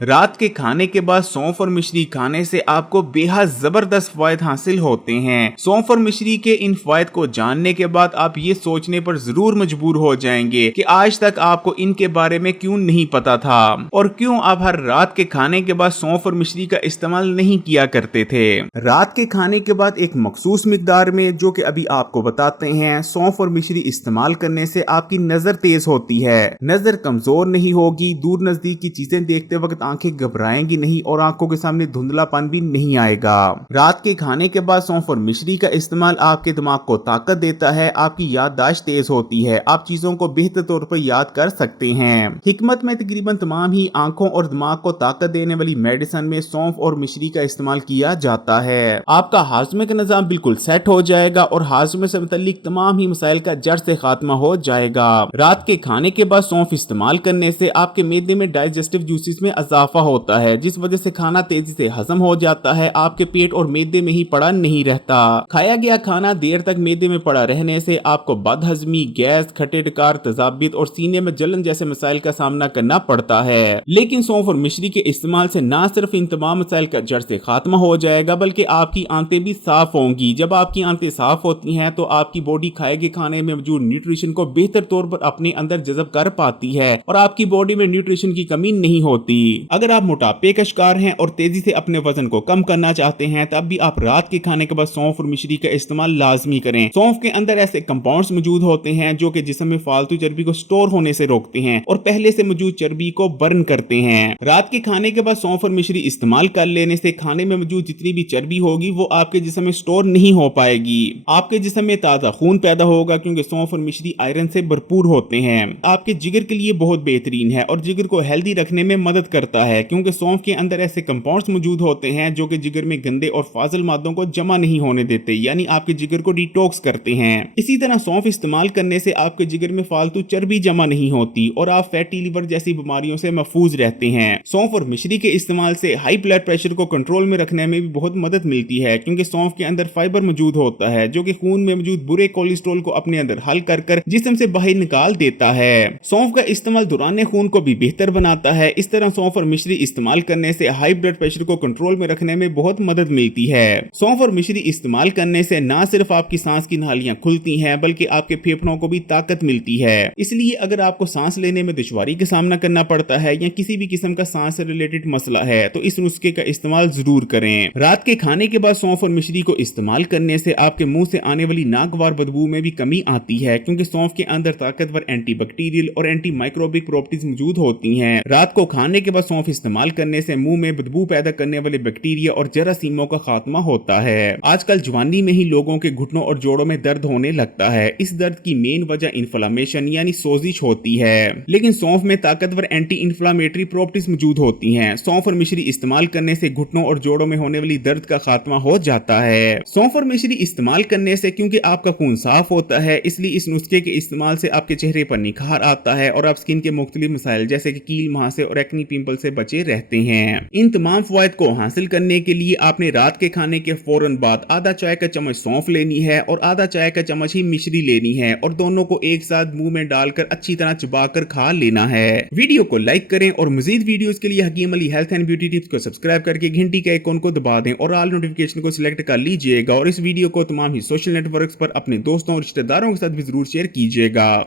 रात के खाने के बाद सौंफ और मिश्री खाने से आपको बेहद जबरदस्त फायदे हासिल होते हैं। सौंफ और मिश्री के इन फायदे को जानने के बाद आप ये सोचने पर जरूर मजबूर हो जाएंगे कि आज तक आपको इनके बारे में क्यों नहीं पता था और क्यों आप हर रात के खाने के बाद सौंफ और मिश्री का इस्तेमाल नहीं किया करते थे। रात के खाने के बाद एक मखसूस मिकदार में, जो कि अभी आपको बताते हैं, सौंफ और मिश्री इस्तेमाल करने से आपकी नजर तेज होती है, नजर कमजोर नहीं होगी, दूर नजदीक की चीजें देखते वक्त आंखें घबराएंगी नहीं और आंखों के सामने धुंधलापन भी नहीं आएगा। रात के खाने के बाद सौंफ और मिश्री का इस्तेमाल आपके दिमाग को ताकत देता है, आपकी याददाश्त तेज होती है, आप चीजों को बेहतर तौर पर याद कर सकते हैं। हिकमत में तकरीबन तमाम ही आंखों और दिमाग को ताकत देने वाली मेडिसिन में सौंफ और मिश्री का इस्तेमाल किया जाता है। आपका हाजमे का निजाम बिल्कुल सेट हो जाएगा और हाजमे से मुताल्लिक तमाम ही मसाइल का जड़ से खात्मा हो जाएगा। रात के खाने के बाद सौंफ इस्तेमाल करने से आपके मैदे में डाइजेस्टिव जूसेस में इजाफा होता है, जिस वजह से खाना तेजी से हजम हो जाता है, आपके पेट और मैदे में ही पड़ा नहीं रहता। खाया गया खाना देर तक मैदे में पड़ा रहने से आपको बदहजमी, गैस, खट्टे डकार, तजाबियत और सीने में जलन जैसे मसाइल का सामना करना पड़ता है। लेकिन सौंफ और मिश्री के इस्तेमाल से न सिर्फ इन तमाम मसाइल का जड़ से खात्मा हो जाएगा, बल्कि आपकी आंतें भी साफ होंगी। जब आपकी आंतें साफ होती हैं तो आपकी बॉडी खाए गए खाने में मौजूद न्यूट्रिशन को बेहतर तौर पर अपने अंदर जज़ब कर पाती है और आपकी बॉडी में न्यूट्रिशन की कमी नहीं होती। अगर आप मोटापे का शिकार हैं और तेजी से अपने वजन को कम करना चाहते हैं, तब भी आप रात के खाने के बाद सौंफ और मिश्री का इस्तेमाल लाजमी करें। सौंफ के अंदर ऐसे कंपाउंड्स मौजूद होते हैं जो कि जिस्म में फालतू चर्बी को स्टोर होने से रोकते हैं और पहले से मौजूद चर्बी को बर्न करते हैं। रात के खाने के बाद सौंफ और मिश्री इस्तेमाल कर लेने से खाने में मौजूद जितनी भी चर्बी होगी वो आपके जिस्म में स्टोर नहीं हो पाएगी। आपके जिस्म में ताजा खून पैदा होगा, क्योंकि सौंफ और मिश्री आयरन से भरपूर होते हैं। आपके जिगर के लिए बहुत बेहतरीन है और जिगर को हेल्दी रखने में मदद करता है, क्योंकि सौंफ के अंदर ऐसे कंपाउंड्स मौजूद होते हैं जो कि जिगर में गंदे और फाजिल मादों को जमा नहीं होने देते, यानी आपके जिगर को डिटॉक्स करते हैं। इसी तरह सौंफ इस्तेमाल करने से आपके जिगर में फालतू चर्बी जमा नहीं होती और आप फैटी लिवर जैसी बीमारियों से महफूज रहते हैं। सौंफ और मिश्री के इस्तेमाल से हाई ब्लड प्रेशर को कंट्रोल में रखने में भी बहुत मदद मिलती है, क्योंकि सौंफ के अंदर फाइबर मौजूद होता है जो कि खून में मौजूद बुरे कोलेस्ट्रॉल को अपने अंदर हल कर जिस्म से बाहर निकाल देता है। सौंफ का इस्तेमाल दौरान खून को भी बेहतर बनाता है। इस तरह सौंफ और मिश्री इस्तेमाल करने से हाई ब्लड प्रेशर को कंट्रोल में रखने में बहुत मदद मिलती है। सौंफ और मिश्री इस्तेमाल करने से न सिर्फ आपकी सांस की नालियां खुलती हैं, बल्कि आपके फेफड़ों को भी ताकत मिलती है। इसलिए अगर आपको सांस लेने में दुश्वारी का सामना करना पड़ता है या किसी भी किस्म का सांस से रिलेटेड मसला है, तो इस नुस्खे का इस्तेमाल जरूर करें। रात के खाने के बाद सौंफ और मिश्री को इस्तेमाल करने से आपके मुंह से आने वाली नागवार बदबू में भी कमी आती है, क्योंकि सौंफ के अंदर ताकतवर एंटी बैक्टीरियल और एंटी माइक्रोबिक प्रॉपर्टीज मौजूद होती हैं। रात को खाने के बाद सौंफ इस्तेमाल करने से मुंह में बदबू पैदा करने वाले बैक्टीरिया और जरासीमों का खात्मा होता है। आजकल जवानी में ही लोगों के घुटनों और जोड़ों में दर्द होने लगता है। इस दर्द की मेन वजह इन्फ्लेमेशन यानी सोजिश होती है, लेकिन सौंफ में ताकतवर एंटी इन्फ्लेमेटरी प्रॉपर्टीज मौजूद होती हैं। सौंफ और मिश्री इस्तेमाल करने से घुटनों और जोड़ों में होने वाली दर्द का खात्मा हो जाता है। सौंफ और मिश्री इस्तेमाल करने से क्योंकि आपका खून साफ होता है, इसलिए इस नुस्खे के इस्तेमाल से आपके चेहरे पर निखार आता है और आप स्किन के मुख्तलिफ मसाइल जैसे कि कील, मुहासे और एक्नी पिंपल से बचे रहते हैं। इन तमाम फवायद को हासिल करने के लिए आपने रात के खाने के फौरन बाद आधा चाय का चम्मच सौंफ लेनी है और आधा चाय का चम्मच ही मिश्री लेनी है और दोनों को एक साथ मुंह में डालकर अच्छी तरह चबाकर खा लेना है। वीडियो को लाइक करें और मजीद वीडियोस के लिए Hakim Ali health and beauty tips को सब्सक्राइब करके घंटी के आइकॉन को दबा दें और ऑल नोटिफिकेशन को सिलेक्ट कर लीजिएगा और इस वीडियो को तमाम ही सोशल नेटवर्क्स पर अपने दोस्तों और रिश्तेदारों के साथ भी जरूर शेयर कीजिएगा।